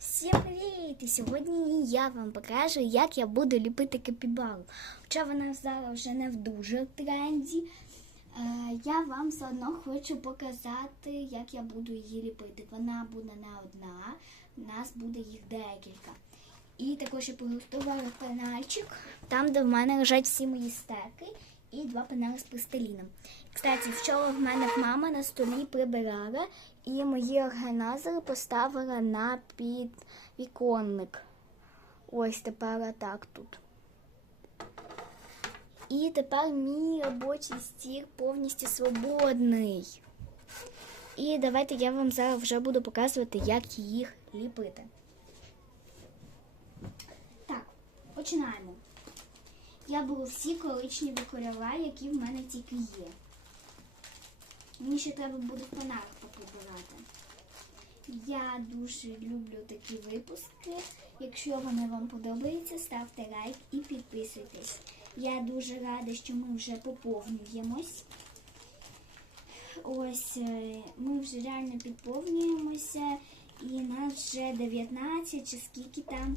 Всім привіт! І сьогодні я вам покажу, як я буду ліпити капібару. Хоча вона зараз вже не в дуже тренді. Е, я вам заодно хочу показати, як я буду її ліпити. Вона буде не одна, у нас буде їх декілька. І також я приготувала пенальчик, там, де в мене лежать всі мої стеки, і два пенали з пластиліном. Кстати, вчора в мене мама на столі прибирала і мої органайзери поставила на підвіконник. Ось тепер так тут. І тепер мій робочий стіл повністю свободний. І давайте я вам зараз вже буду показувати, як їх ліпити. Так, починаємо. Я беру всі коричневі кольори, які в мене тільки є. Мені ще треба буде в поприбирати. Я дуже люблю такі випуски. Якщо вони вам подобаються, ставте лайк і підписуйтесь. Я дуже рада, що ми вже поповнюємось. Ось е, ми вже реально підповнюємося, і нас вже 19 чи скільки там.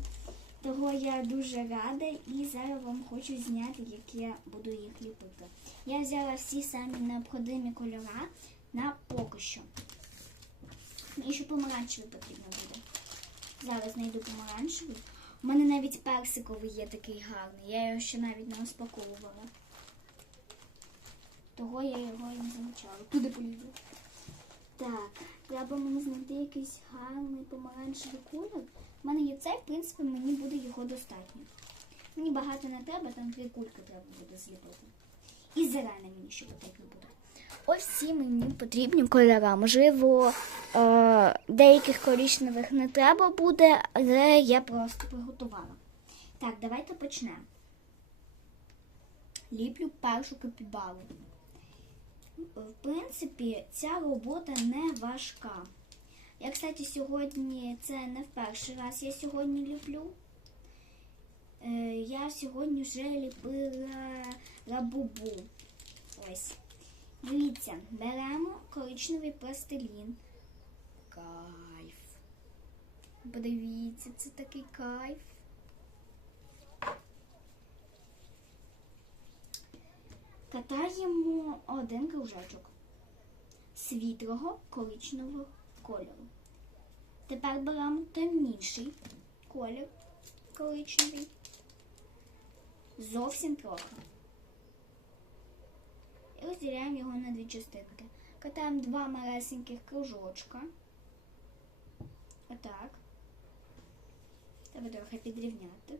Того я дуже рада і зараз вам хочу зняти, як я буду їх ліпити. Я взяла всі самі необхідні кольори на поки що. Мені ще помаранчевий потрібно буде. Зараз знайду помаранчевий. У мене навіть персиковий є такий гарний. Я його ще навіть не розпаковувала. Того я його і не замічала. Туди полізу. Так, треба мені знайти якийсь гарний помаранчевий колір. У мене є цей, в принципі, мені буде його достатньо. Мені багато не треба, там дві кульки треба буде зліпити. І зелене мені ще потрібно буде. Ось всі мені потрібні кольори. Можливо, е- деяких коричневих не треба буде, але я просто приготувала. Так, давайте почнемо. Ліплю першу капібару. В принципі, ця робота не важка. Я, кстати, сьогодні це не в перший раз я сьогодні ліплю. Е, я сьогодні вже ліпила лабубу. Ось. Дивіться, беремо коричневий пластилін. Кайф. Подивіться, це такий кайф. Катаємо один кружечок світлого коричневого кольору. Тепер беремо темніший колір коричневий. Зовсім трохи. І розділяємо його на дві частинки. Катаємо два малесеньких кружочка. Отак. Треба трохи підрівняти.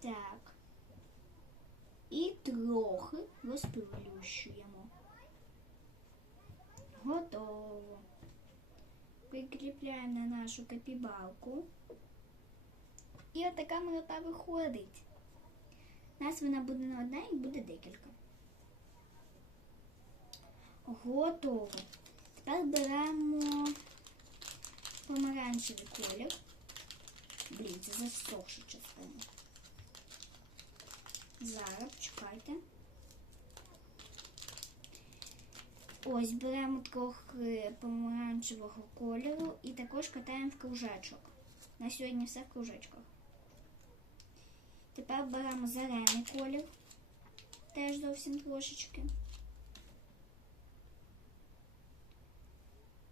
Так. І трохи розплющуємо. Готово. Прикріпляємо на нашу капібалку. І отака милота виходить. У нас вона буде не одна і буде декілька. Готово. Тепер беремо помаранчевий колір. Блін, це засохша частина. Зараз, чекайте. Ось беремо трохи помаранчевого кольору і також катаємо в кружечок. На сьогодні все в кружечках. Тепер беремо зелений колір, теж зовсім трошечки.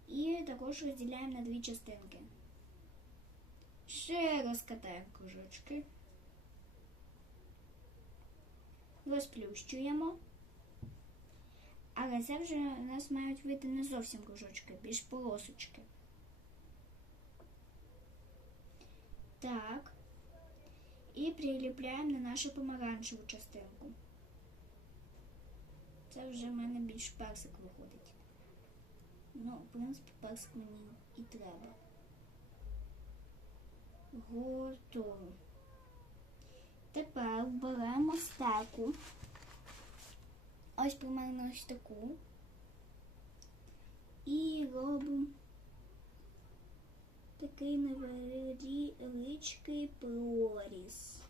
І також розділяємо на дві частинки. Ще раз катаємо кружочки. Розплющуємо. Але це вже у нас мають вийти не зовсім кружочки, більш полосочки. Так. І приліпляємо на нашу помаранчеву частинку. Це вже в мене більш персик виходить. Ну, в принципі, персик мені і треба. Готово. Тепер беремо стеку. Ось примерно ось таку. І робимо такий невеличкий проріз.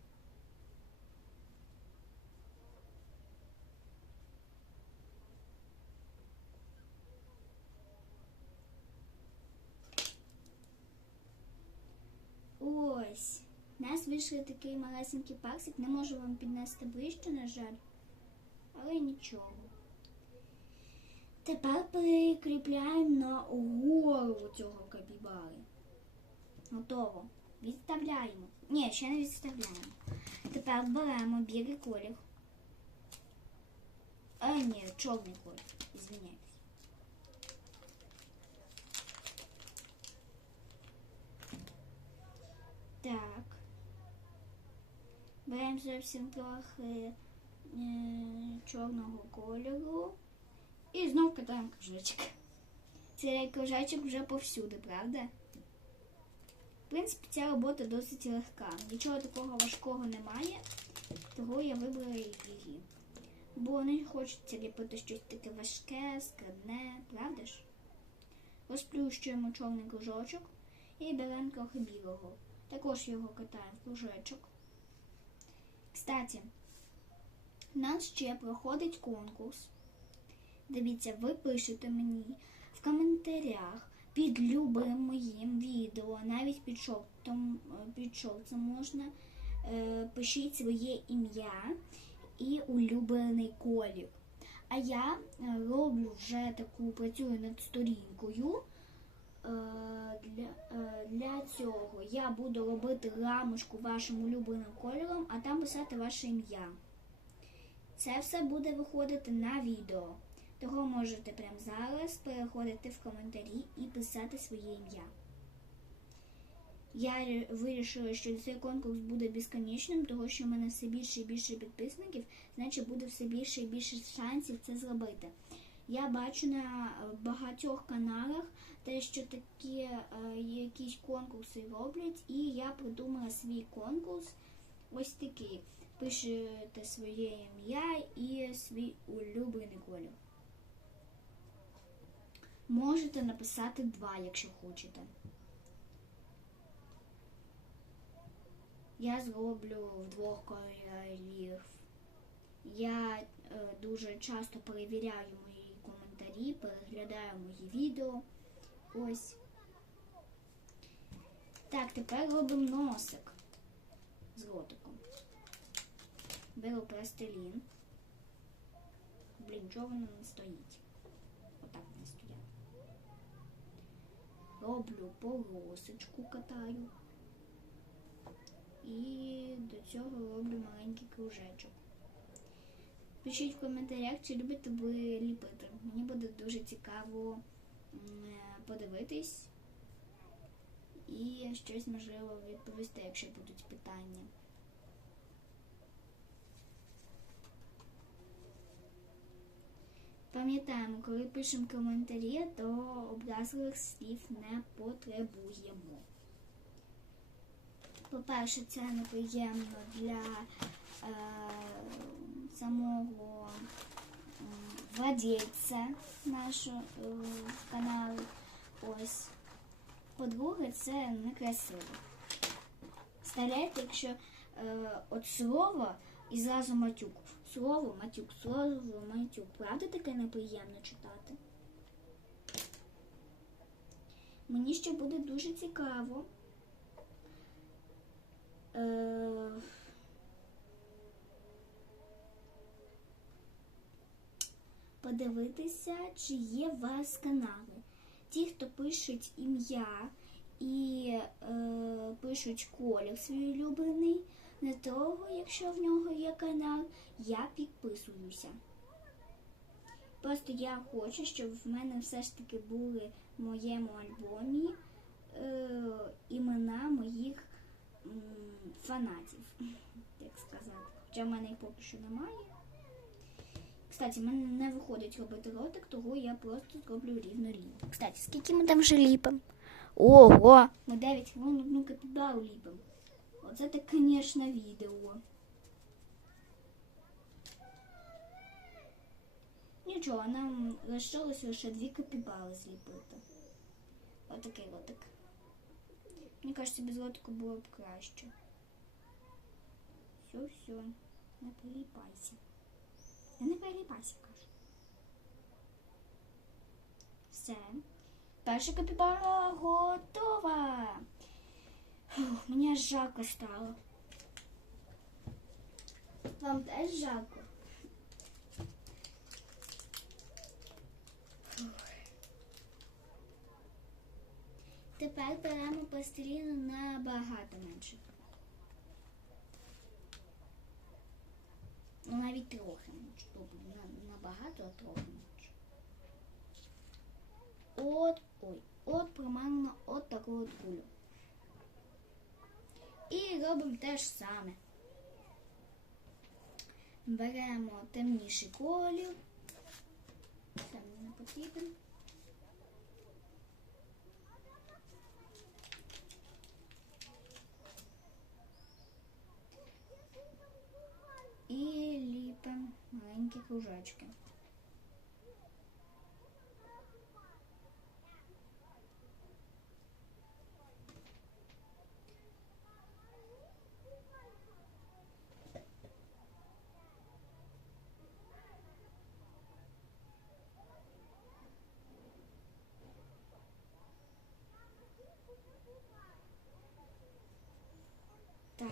Ось, у нас вийшли такий малесенький паксик, не можу вам піднести ближче, на жаль, але нічого. Тепер прикріпляємо на голову цього капібари. Готово. Відставляємо. Ні, ще не відставляємо. Тепер беремо білий колір. А, ні, чорний колір. Звиняюсь. Так. Беремо зовсім трохи е, чорного кольору. І знов катаємо кружечок. Цей кружечок вже повсюди, правда? В принципі, ця робота досить легка. Нічого такого важкого немає, того я вибрала її. Бо не хочеться ліпити щось таке важке, складне, правда ж? Розплющуємо чорний кружочок і беремо трохи білого. Також його катаємо в кружечок. Кстати, у нас ще проходить конкурс. Дивіться, ви пишете мені в коментарях під любим моїм відео, навіть під шортом, е, під шортом можна. е, Пишіть своє ім'я і улюблений колір. А я е, роблю вже таку, працюю над сторінкою. Е, Для, для цього я буду робити рамочку вашим улюбленим кольором, а там писати ваше ім'я. Це все буде виходити на відео. Того можете прямо зараз переходити в коментарі і писати своє ім'я. Я вирішила, що цей конкурс буде безконечним, тому що в мене все більше і більше підписників, значить буде все більше і більше шансів це зробити. Я бачу на е, багатьох каналах те, що такі е, якісь конкурси роблять, і я придумала свій конкурс. Ось такий. Пишете своє ім'я і свій улюблений колір. Можете написати два, якщо хочете. Я зроблю в двох. Я е, дуже часто перевіряю мої коментарі, переглядаю мої відео. Ось. Так, тепер робимо носик з ротиком. Беру пластилін. Блін, чого воно не стоїть? Отак не стоять. Роблю полосочку, катаю. І до цього роблю маленький кружечок. Пишіть в коментарях, чи любите ви ліпити. Мені буде дуже цікаво подивитись і щось можливо відповісти, якщо будуть питання. Пам'ятаємо, коли пишемо коментарі, то образливих слів не потребуємо. По-перше, це неприємно для е, самого владельця нашого е, каналу. Ось. По-друге, це некрасиво. Представляєте, якщо е, от слово і зразу матюк. Слово, матюк, слово, матюк. Правда таке неприємно читати? Мені ще буде дуже цікаво. Е, подивитися, чи є у вас канали. Ті, хто пишуть ім'я і е, пишуть колір свій улюблений, на того, якщо в нього є канал, я підписуюся. Просто я хочу, щоб в мене все ж таки були в моєму альбомі е, імена моїх м, фанатів, як сказати. Хоча в мене їх поки що немає. Кстати, в мене не виходить робити ротик, того я просто зроблю рівно ліп. Кстати, скільки ми там вже ліпимо? Ого! Ми 9 хвилин одну капібару ліпимо. Оце так, звісно, відео. Нічого, нам лишилось лише дві капібари зліпити. Отакий ротик. Мені кажеться, без ротику було б краще. Все, все, не приліпайся. Я не приліпайся, кажу. Все. Перша капібара готова. Мені аж жарко стало. Вам теж жалко? Тепер беремо пластиліну набагато менше. Ну, навіть трохи менше. Тобто на- набагато, а трохи менше. От, ой, от примерно от таку от кулю. І робимо те ж саме. Беремо темніший колір. Це мені не потрібен. І ліпимо маленькі кружочки. Так.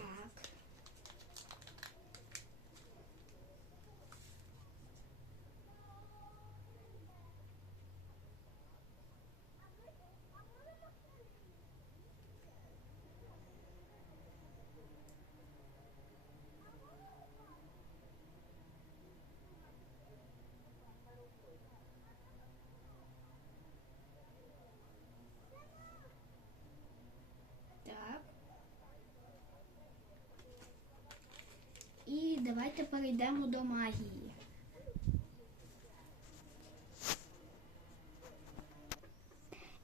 Так. І давайте перейдемо до магії.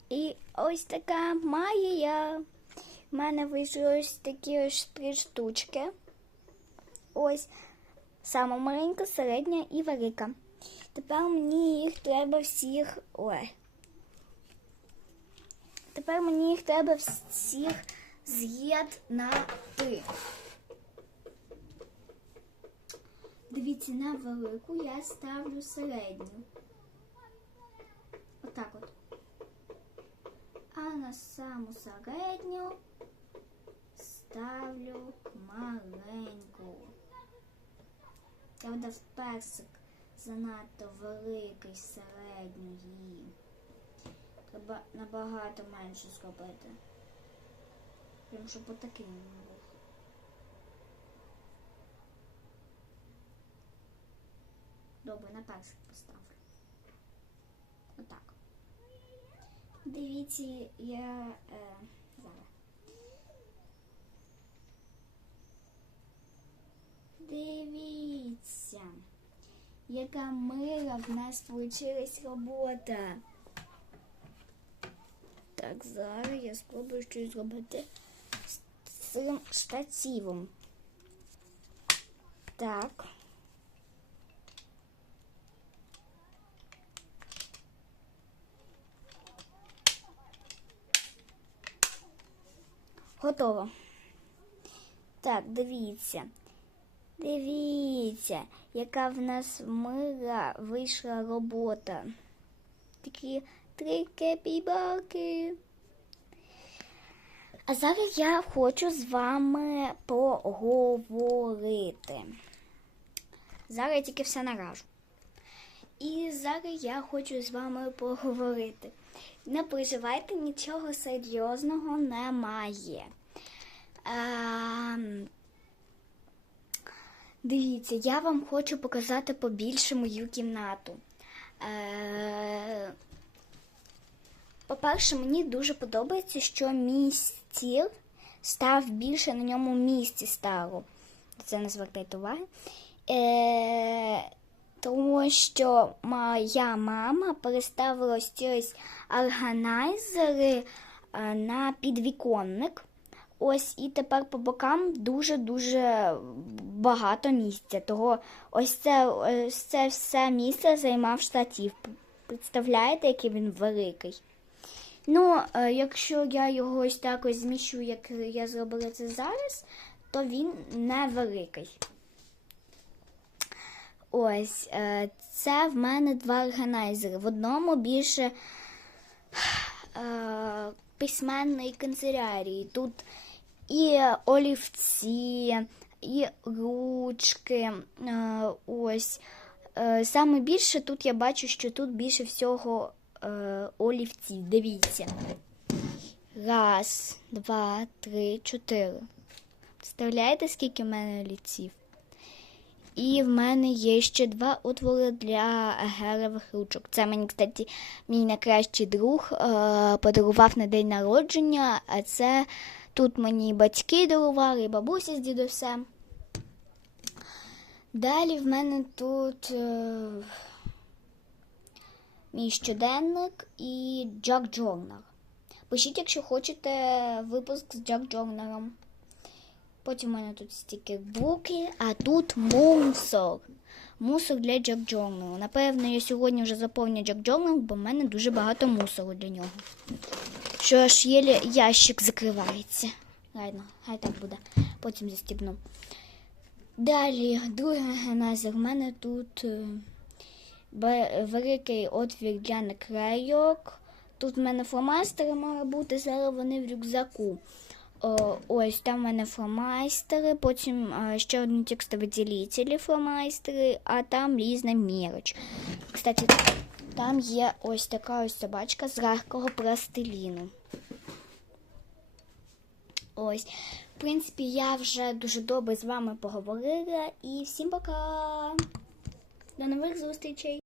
І ось така магія. У мене вийшли ось такі ось три штучки. Ось сама маленька, середня і велика. Тепер мені їх треба всіх. Ой. Тепер мені їх треба всіх з'єднати. Дивіться, на велику я ставлю середню. Отак от. А на саму середню ставлю маленьку. Правда, в персик занадто великий середньої. Треба набагато менше зробити. Прям щоб отакий він Добре, на персик поставлю. Отак. Дивіться, я е, зараз. Дивіться, яка мила в нас вийшла робота. Так, зараз я спробую щось зробити з цим штативом. Так. Готово. Так, дивіться. Дивіться, яка в нас мила вийшла робота. Такі три кепібалки. А зараз я хочу з вами поговорити. Зараз я тільки все наражу. І зараз я хочу з вами поговорити. Не переживайте, нічого серйозного немає. Ем, Дивіться, я вам хочу показати побільше мою кімнату. Е, По-перше, мені дуже подобається, що мій стіл став більше на ньому місці стало. Це не звертайте уваги. Е, тому що моя мама переставила ось ці органайзери е, на підвіконник. Ось і тепер по бокам дуже-дуже багато місця. Того ось це, ось це все місце займав штатів. Представляєте, який він великий? Ну, е, якщо я його ось так ось зміщу, як я зробила це зараз, то він невеликий. Ось, е, це в мене два органайзери. В одному більше е, письменної канцелярії. Тут і олівці, і ручки. Е, ось. Саме більше тут я бачу, що тут більше всього олівців. Дивіться. Раз, два, три, чотири. Представляєте, скільки в мене олівців? І в мене є ще два отвори для гелевих ручок. Це мені, кстати, мій найкращий друг е, подарував на день народження, а це тут мені батьки дарували, і бабуся з дідусем. Далі в мене тут е, мій щоденник і Джак Джорнер. Пишіть, якщо хочете випуск з Джак Джорнером. Потім у мене тут стікербуки, а тут мусор. Мусор для Джак Джорнеру. Напевно, я сьогодні вже заповню Джак Джорнер, бо в мене дуже багато мусору для нього. Що аж єлі ящик закривається. Ладно, хай так буде. Потім застібну. Далі, другий органайзер. В мене тут е, великий отвір для наклейок. Тут в мене фломастери мали бути, зараз вони в рюкзаку. О, ось там в мене фломастери, потім е, ще одні текстовиділителі фломастери, а там різна мілоч. Кстати, там є ось така ось собачка з легкого пластиліну. Ось. В принципі, я вже дуже добре з вами поговорила і всім пока. До нових зустрічей!